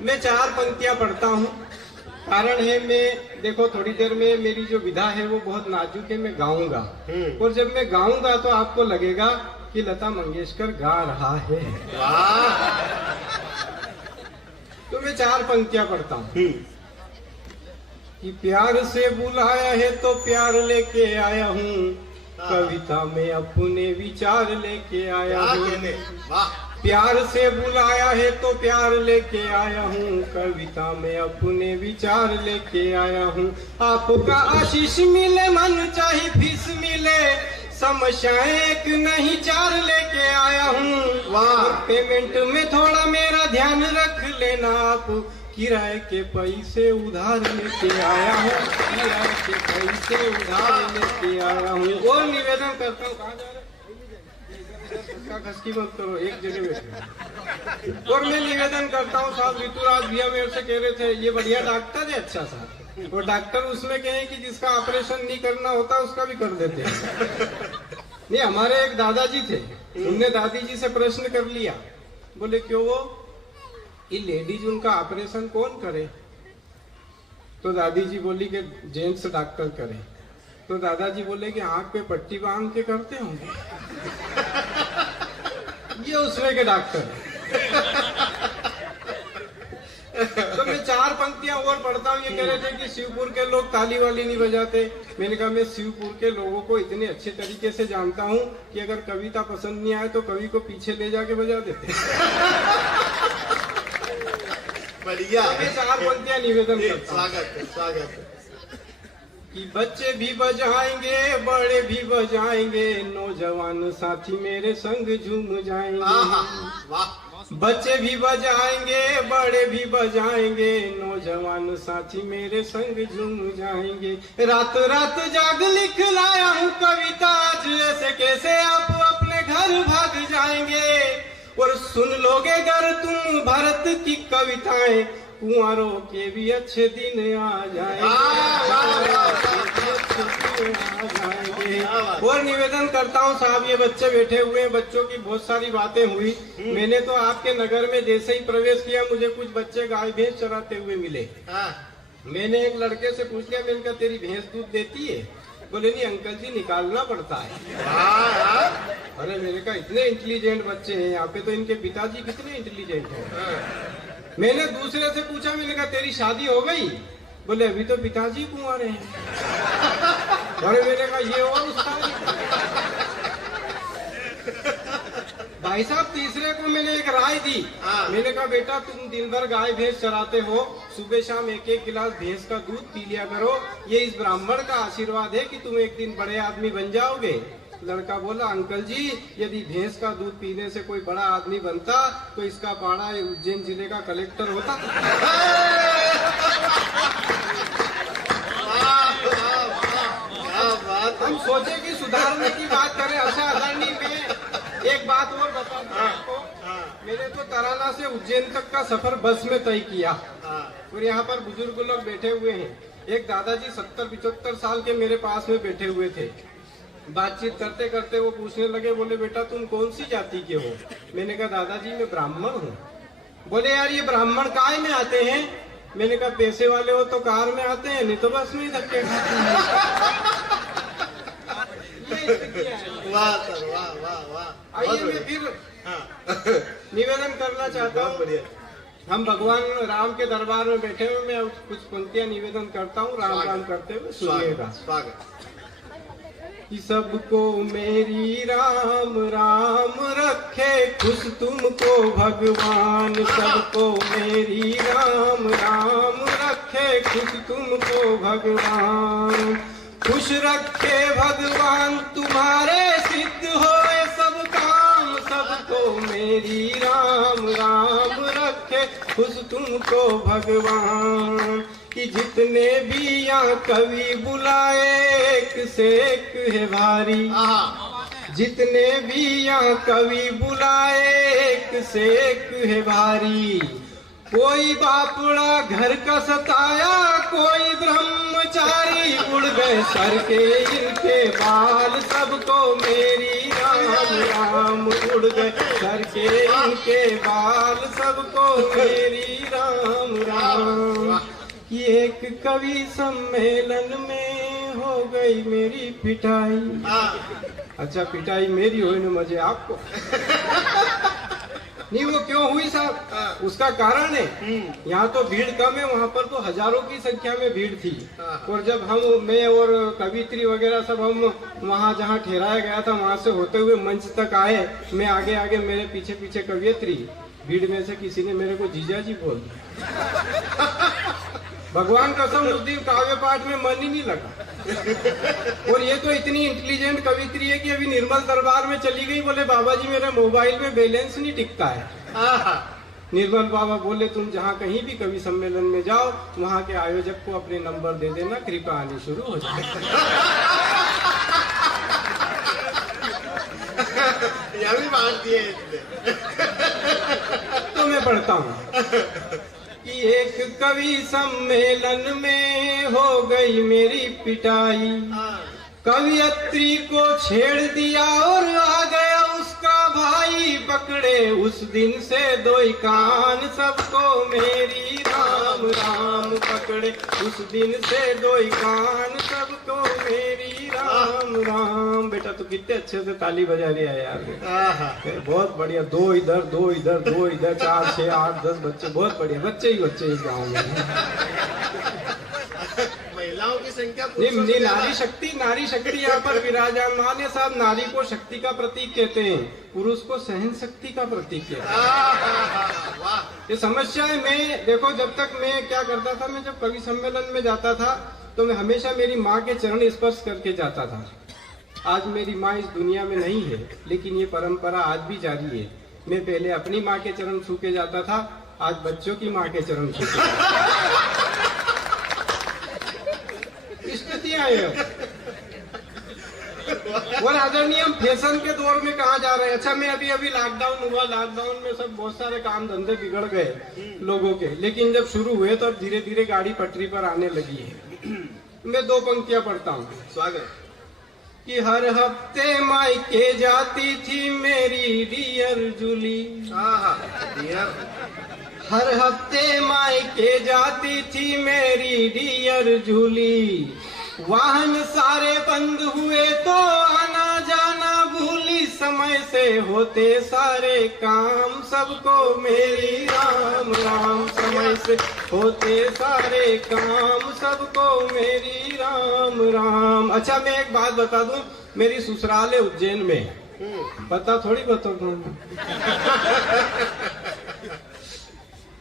मैं 4 पंक्तियां पढ़ता हूँ। कारण है, मैं देखो थोड़ी देर में मेरी जो विधा है वो बहुत नाजुक है, मैं गाऊंगा और जब मैं गाऊंगा तो आपको लगेगा कि लता मंगेशकर गा रहा है। तो मैं 4 पंक्तियां पढ़ता हूँ कि प्यार से बुलाया है तो प्यार लेके आया हूँ, कविता में अपने विचार लेके आया हूँ। प्यार से बुलाया है तो प्यार लेके आया हूँ, कविता में अपने विचार लेके आया हूँ। आपका आशीष मिले, मन चाहे फीस मिले, समस्याएं एक नहीं 4 लेके आया हूँ। वाह, पेमेंट में थोड़ा मेरा ध्यान रख लेना आप, किराए के पैसे उधार लेके आया हूँ, किराए के पैसे उधार लेके आया हूँ। और निवेदन करता हूँ, कहाँ जा रहे खसकी मत करो, एक जगह बैठे। और मैं निवेदन करता हूँ साहब, ऋतुराज भैया मेरे से कह रहे थे ये बढ़िया डॉक्टर है, अच्छा सा, और डॉक्टर उसमें कहे कि जिसका ऑपरेशन नहीं करना होता उसका भी कर देते हैं। नहीं, हमारे एक दादाजी थे, उनने दादी जी से प्रश्न कर लिया, बोले क्यों वो ये लेडीज उनका ऑपरेशन कौन करे? तो दादी जी बोली कि जेंट्स डॉक्टर करे। तो दादाजी बोले कि आंख पे पट्टी बांध के करते होंगे। ये उसमें के डॉक्टर। तो मैं 4 पंक्तियां और पढ़ता हूँ। ये कह रहे थे कि शिवपुर के लोग ताली वाली नहीं बजाते। मैंने कहा मैं शिवपुर के लोगों को इतने अच्छे तरीके से जानता हूँ कि अगर कविता पसंद नहीं आए तो कवि को पीछे ले जाके बजा देते। बढ़िया। मैं 4 पंक्तियां निवेदन करता हूँ। स्वागत है, स्वागत है। कि बच्चे भी बजाएंगे, बड़े भी बजाएंगे, नौजवान साथी मेरे संग झूम जाएंगे। वाह। बच्चे भी बजाएंगे, बड़े भी बजाएंगे, नौजवान साथी मेरे संग झूम जाएंगे। रात रात जाग लिख लाया हूँ कविता, आज ऐसे कैसे आप अपने घर भाग जाएंगे। और सुन लोगे अगर तुम भारत की कविताएं, कुंवारों के भी अच्छे दिन आ जाएंगे। और निवेदन करता हूँ साहब, ये बच्चे बैठे हुए हैं, बच्चों की बहुत सारी बातें हुई। मैंने तो आपके नगर में जैसे ही प्रवेश किया, मुझे कुछ बच्चे गाय भैंस चराते हुए मिले। मैंने एक लड़के से पूछ लिया, मैंने कहा तेरी भैंस दूध देती है? बोले नहीं अंकल जी, निकालना पड़ता है। अरे मैंने कहा इतने इंटेलिजेंट बच्चे हैं यहाँ पे, तो इनके पिताजी कितने इंटेलिजेंट हैं। मैंने दूसरे से पूछा, मैंने कहा तेरी शादी हो गई? बोले अभी तो पिताजी कुंवारे हैं। अरे मैंने कहा ये और उसका। भाई साहब तीसरे को मैंने एक राय दी। मैंने कहा बेटा तुम दिन भर गाय भैंस चराते हो, सुबह शाम 1-1 गिलास भैंस का दूध पी लिया करो, ये इस ब्राह्मण का आशीर्वाद है कि तुम एक दिन बड़े आदमी बन जाओगे। लड़का बोला अंकल जी, यदि भैंस का दूध पीने से कोई बड़ा आदमी बनता तो इसका पाड़ा उज्जैन जिले का कलेक्टर होता। हम सोचे कि सुधारने की बात करें। अच्छा आदरणीय, मैं एक बात और बताऊं आपको। मैंने तो तराना से उज्जैन तक का सफर बस में तय किया और यहाँ पर बुजुर्ग लोग बैठे हुए हैं। एक दादाजी 70-75 साल के मेरे पास में बैठे हुए थे। बातचीत करते करते वो पूछने लगे, बोले बेटा तुम कौन सी जाति के हो? मैंने कहा दादाजी मैं ब्राह्मण हूँ। बोले यार ये ब्राह्मण काय में आते हैं? मैंने कहा पैसे वाले हो तो कार में आते हैं, नहीं तो बस में ही धक्के खाते हैं। वाह सर, वाह वाह वाह। आइए मैं फिर निवेदन करना चाहता हूँ। हम भगवान राम के दरबार में बैठे हुए, मैं कुछ पंक्तियां निवेदन करता हूँ, राम राम करते हुए सुनिएगा। स्वागत। कि सबको मेरी राम राम रखे खुश तुमको भगवान, सबको मेरी राम राम रखे खुश तुमको भगवान, खुश रखे भगवान तुम्हारे सिद्ध होए सब काम, सबको मेरी राम राम रखे खुश तुमको भगवान। कि जितने भी यहाँ कवि बुलाए एक से एक है भारी, जितने भी यहाँ कवि बुलाए एक से एक है भारी। कोई बापड़ा घर का सताया, कोई ब्रह्मचारी, उड़ गए सर के इनके बाल, सबको मेरी राम राम, उड़ गए सर के इनके बाल, सबको मेरी राम राम। कि एक कवि सम्मेलन में हो गई मेरी पिटाई। अच्छा, पिटाई मेरी हुई न मजे आपको। नहीं, वो क्यों हुई साहब, उसका कारण है यहाँ तो भीड़ कम है, वहाँ पर तो हजारों की संख्या में भीड़ थी। और जब मैं और कवित्री वगैरह सब हम वहाँ जहाँ ठहराया गया था वहाँ से होते हुए मंच तक आए, मैं आगे आगे, मेरे पीछे पीछे कवियत्री। भीड़ में से किसी ने मेरे को जीजा जी बोल दिया। भगवान कसम उस दिन काव्य पाठ में मन ही नहीं लगा। और ये तो इतनी इंटेलिजेंट कवित्री है कि अभी निर्मल दरबार में चली गई, बोले बाबा जी मेरे मोबाइल में बैलेंस नहीं टिकता है। निर्मल बाबा बोले तुम जहाँ कहीं भी कवि सम्मेलन में जाओ, वहाँ के आयोजक को अपने नंबर दे देना, कृपा आनी शुरू हो जाए। यह भी बांट दिए। तो मैं पढ़ता हूँ कि एक कवि सम्मेलन में हो गई मेरी पिटाई। कवियत्री को छेड़ दिया और आ गया उसका भाई, पकड़े उस दिन से दो कान सबको मेरी राम राम। पकड़े उस दिन से दो कान सबको मेरी राम राम। बेटा तू कितने अच्छे से ताली बजा रही है यार, बहुत बढ़िया। दो इधर दो इधर दो इधर, 4 6 8 10 बच्चे, बहुत बढ़िया। बच्चे ही बच्चे इस गाँव में। महिलाओं की संख्या नहीं, नारी शक्ति यहाँ पर विराजमान है साहब। नारी को शक्ति का प्रतीक कहते हैं, पुरुष को सहन शक्ति का प्रतीक कहते हैं। ये समस्या है। मैं देखो, जब तक मैं क्या करता था, मैं जब कवि सम्मेलन में जाता था तो मैं हमेशा मेरी माँ के चरण स्पर्श करके जाता था। आज मेरी माँ इस दुनिया में नहीं है, लेकिन ये परंपरा आज भी जारी है। मैं पहले अपनी माँ के चरण छू के जाता था, आज बच्चों की माँ के चरण छू के स्थितियां हैं। और आदरणीय, हम फैशन के दौर में कहाँ जा रहे हैं। अच्छा, मैं अभी लॉकडाउन हुआ, लॉकडाउन में सब बहुत सारे काम धंधे बिगड़ गए लोगों के, लेकिन जब शुरू हुए तो अब धीरे धीरे गाड़ी पटरी पर आने लगी है। मैं 2 पंक्तियां पढ़ता हूँ। स्वागत। कि हर हफ्ते मायके जाती थी मेरी डियर जूली। डियर। हर हफ्ते मायके जाती थी मेरी डियर जूली। वाहन सारे बंद हुए तो आना जाना भूली, समय से होते सारे काम सबको मेरी राम राम। समय से होते सारे काम सबको मेरी राम राम। अच्छा, मैं एक बात बता दूं, मेरी ससुराल है उज्जैन में। पता थोड़ी बताऊं।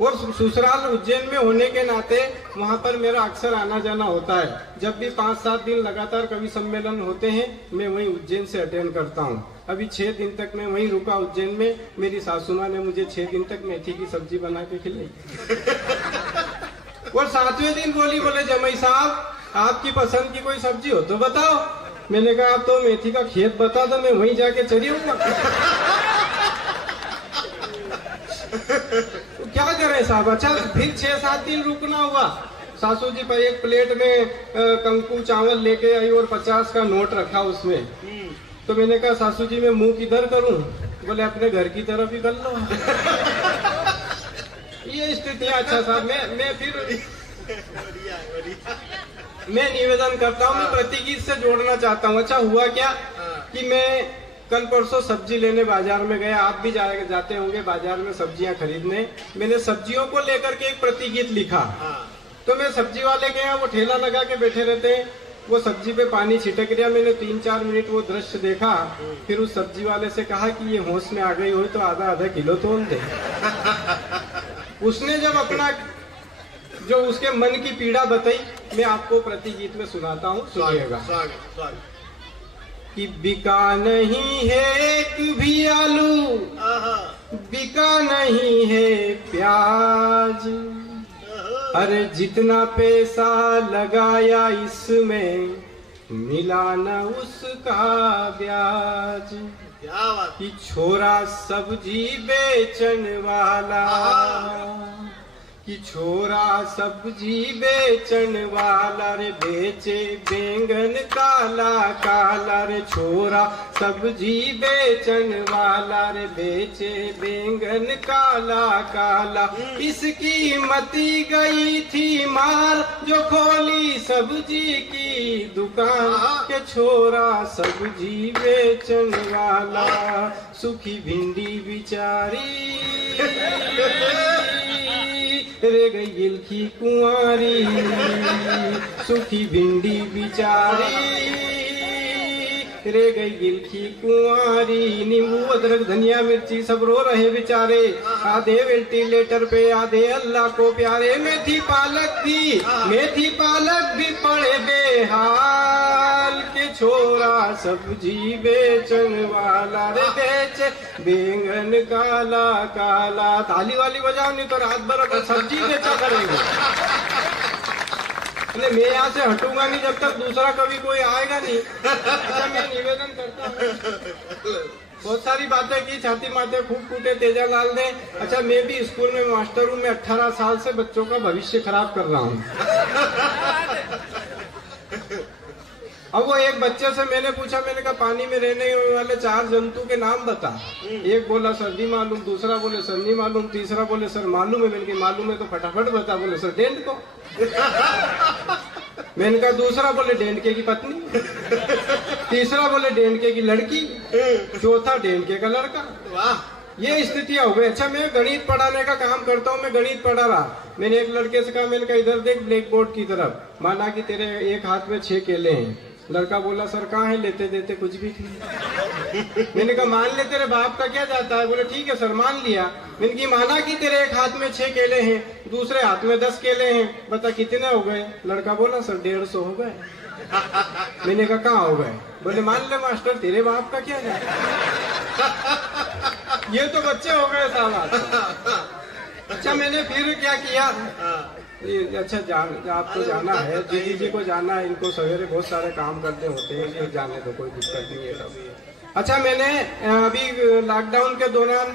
और ससुराल उज्जैन में होने के नाते वहाँ पर मेरा अक्सर आना जाना होता है। जब भी 5-7 दिन लगातार कवि सम्मेलन होते हैं, मैं वहीं उज्जैन से अटेंड करता हूँ। अभी 6 दिन तक मैं वहीं रुका उज्जैन में। मेरी सासू माँ ने मुझे 6 दिन तक मेथी की सब्जी बना के खिलाई। और 7वें दिन बोले जमाई साहब, आपकी पसंद की कोई सब्जी हो तो बताओ। मैंने कहा आप तो मेथी का खेत बता दो, मैं वहीं जाके चली हूँ। तो क्या करें साहब। अच्छा, फिर 6-7 दिन रुकना हुआ। सासू जी पर एक प्लेट में कंकु चावल लेके आई और 50 का नोट रखा उसमें। तो मैंने कहा सासू जी मैं मुंह किधर करूं? बोले अपने घर की तरफ ही कर लो। ये स्थितियां। अच्छा साहब, मैं फिर मैं निवेदन करता हूँ, मैं प्रतिगीत से जोड़ना चाहता हूँ। अच्छा, हुआ क्या कि मैं कल परसों सब्जी लेने बाजार में गया। आप भी जाते होंगे बाजार में सब्जियां खरीदने। मैंने सब्जियों को लेकर के एक प्रतिगीत लिखा। तो मैं सब्जी वाले गया, वो ठेला लगा के बैठे रहते हैं, वो सब्जी पे पानी छिटक रहा। मैंने 3-4 मिनट वो दृश्य देखा, फिर उस सब्जी वाले से कहा कि ये होश में आ गई हो तो आधा किलो तोल दे। उसने जब अपना जो उसके मन की पीड़ा बताई, मैं आपको प्रतिगीत में सुनाता हूँ, सुनिएगा। कि बिका नहीं है एक भी आलू, बिका नहीं है प्याज, अरे जितना पैसा लगाया इसमें मिला न उसका ब्याज। क्या बात। कि छोरा सब्जी बेचन वाला, कि छोरा सब्जी बेचन वाला रे बेचे बैंगन काला काला रे, छोरा सब्जी बेचन वाला रे बेचे बैंगन काला काला। इसकी मती गई थी मार जो खोली सब्जी की दुकान, के छोरा सब्जी बेचन वाला सुखी भिंडी बिचारी रे गई गिलखी कुंवारी, सुखी भिंडी बिचारी रे गई गिलखी कुंवारी। नींबू अदरक धनिया मिर्ची सब रो रहे बेचारे, आधे वेंटिलेटर पे आधे अल्लाह को प्यारे। मेथी पालक भी पड़े बेहाल, के छोरा सब्जी बेचन वाला रे बेचे बैंगन काला काला। ताली वाली बजाओ नहीं तो रात भर अगर सब्जी बेचा करेंगे। मैं यहाँ से हटूंगा नहीं जब तक दूसरा कभी कोई आएगा नहीं। अच्छा मैं निवेदन करता हूँ, बहुत सारी बातें की, छाती माथे खूब कूटे तेजा लाल ने। अच्छा मैं भी स्कूल में मास्टर हूँ, मैं 18 साल से बच्चों का भविष्य खराब कर रहा हूँ। अब वो एक बच्चे से मैंने पूछा, मैंने कहा पानी में रहने वाले 4 जंतु के नाम बता। एक बोला सर नहीं मालूम, दूसरा बोले सर नहीं मालूम, तीसरा बोले सर मालूम है। मैंने कहा मालूम है तो फटाफट बता। बोले सर डेंट को। मैंने कहा दूसरा बोले डेंडके की पत्नी, तीसरा बोले डेंडके की लड़की, चौथा डेंडके का लड़का। वाह ये स्थितियां हो गई। अच्छा मैं गणित पढ़ाने का काम करता हूँ, मैं गणित पढ़ा रहा। मैंने एक लड़के से कहा, मैंने कहा इधर देख ब्लैक बोर्ड की तरफ, माना कि तेरे एक हाथ में 6 केले हैं। लड़का बोला सर कहाँ है, लेते देते कुछ भी नहीं। मैंने कहा मान ले तेरे बाप का क्या जाता है। बोले ठीक है सर मान लिया। मैंने कहा माना कि तेरे एक हाथ में 6 केले हैं, दूसरे हाथ में 10 केले हैं, बता कितने हो गए। लड़का बोला सर 150 हो गए। मैंने कहा कहाँ हो गए। बोले मान ले मास्टर तेरे बाप का क्या जाता है। ये तो बच्चे हो गए साहब। अच्छा मैंने फिर क्या किया, अच्छा आपको जाना है, दीदी जी को जाना है, इनको सवेरे बहुत सारे काम करते होते हैं, फिर जाने तो कोई दिक्कत नहीं है तब। अच्छा मैंने अभी लॉकडाउन के दौरान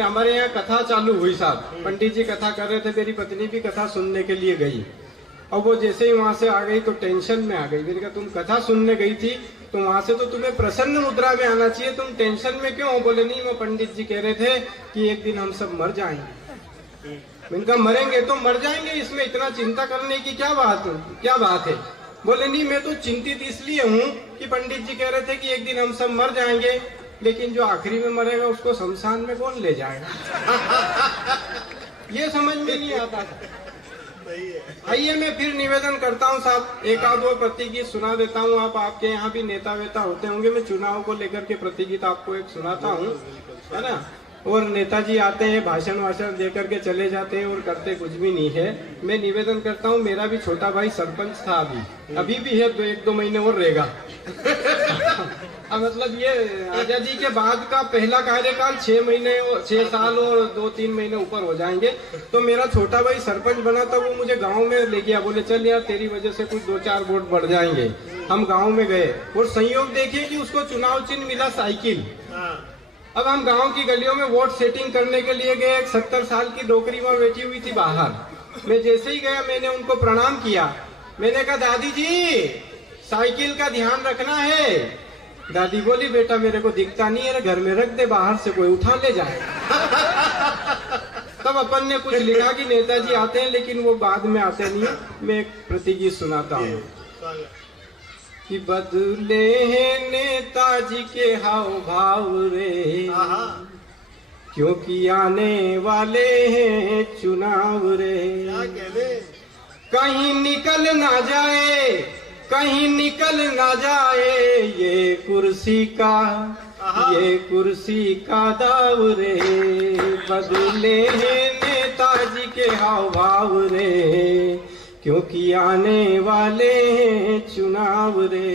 हमारे यहाँ कथा चालू हुई साहब, पंडित जी कथा कर रहे थे, मेरी पत्नी भी कथा सुनने के लिए गई। और वो जैसे ही वहां से आ गई तो टेंशन में आ गई। मैंने कहा तुम कथा सुनने गई थी तो वहां से तो तुम्हें प्रसन्न मुद्रा में आना चाहिए, तुम टेंशन में क्यों हो। बोले नहीं वो पंडित जी कह रहे थे कि एक दिन हम सब मर जाएंगे। मैंने कहा मरेंगे तो मर जाएंगे, इसमें इतना चिंता करने की क्या बात है। बोले नहीं मैं तो चिंतित इसलिए हूँ कि पंडित जी कह रहे थे कि एक दिन हम सब मर जाएंगे, लेकिन जो आखिरी में मरेगा उसको शमशान में कौन ले जाएगा। ये समझ में नहीं आता था। आइए मैं फिर निवेदन करता हूँ साहब, एक आध वो प्रतिगीत सुना देता हूँ। आपके यहाँ भी नेता वेता होते होंगे, मैं चुनाव को लेकर के प्रतिगीत आपको एक सुनाता हूँ, है ना। और नेताजी आते हैं भाषण वाषण दे करके चले जाते हैं और करते कुछ भी नहीं है। मैं निवेदन करता हूँ, मेरा भी छोटा भाई सरपंच था, अभी भी है, 1-2 महीने और रहेगा। मतलब ये आजादी के बाद का पहला कार्यकाल 6 साल और 2-3 महीने ऊपर हो जाएंगे। तो मेरा छोटा भाई सरपंच बना था, वो मुझे गांव में ले गया, बोले चल यार तेरी वजह से कुछ 2-4 वोट बढ़ जाएंगे। हम गांव में गए और संयोग देखिए कि उसको चुनाव चिन्ह मिला साइकिल। अब हम गांव की गलियों में वोट सेटिंग करने के लिए गए। एक 70 साल की डोकरी वहां बैठी हुई थी बाहर। मैं जैसे ही गया मैंने उनको प्रणाम किया। मैंने कहा दादी जी साइकिल का ध्यान रखना है। दादी बोली बेटा मेरे को दिखता नहीं है, घर में रख दे, बाहर से कोई उठा ले जाए। तब अपन ने कुछ लिखा कि नेताजी आते हैं लेकिन वो बाद में आते नहीं। मैं एक प्रतिगीत सुनाता हूँ कि बदले हैं नेताजी के हाव भाव रे, क्योंकि आने वाले हैं चुनाव रे। कहीं निकल ना जाए, कहीं निकल ना जाए ये कुर्सी का दाव रे। बदले हैं नेताजी के हाव भाव रे, क्योंकि आने वाले हैं चुनाव रे।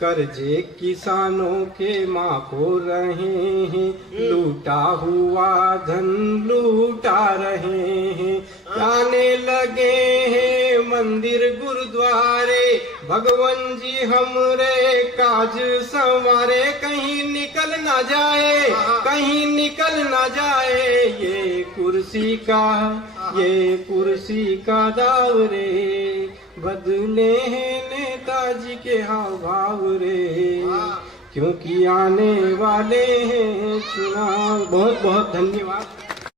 कर्जे किसानों के माफो रहे हैं, लूटा हुआ धन लूटा रहे हैं। आने लगे हैं मंदिर गुरुद्वारे, भगवान जी हमरे काज संवारे। कहीं निकल ना जाए, कहीं निकल ना जाए ये कुर्सी कुर्सी का ये कुर्सी का दाव रे, बदले हैं नेताजी के हाव भाव रे, क्योंकि आने वाले हैं चुनाव। बहुत बहुत धन्यवाद।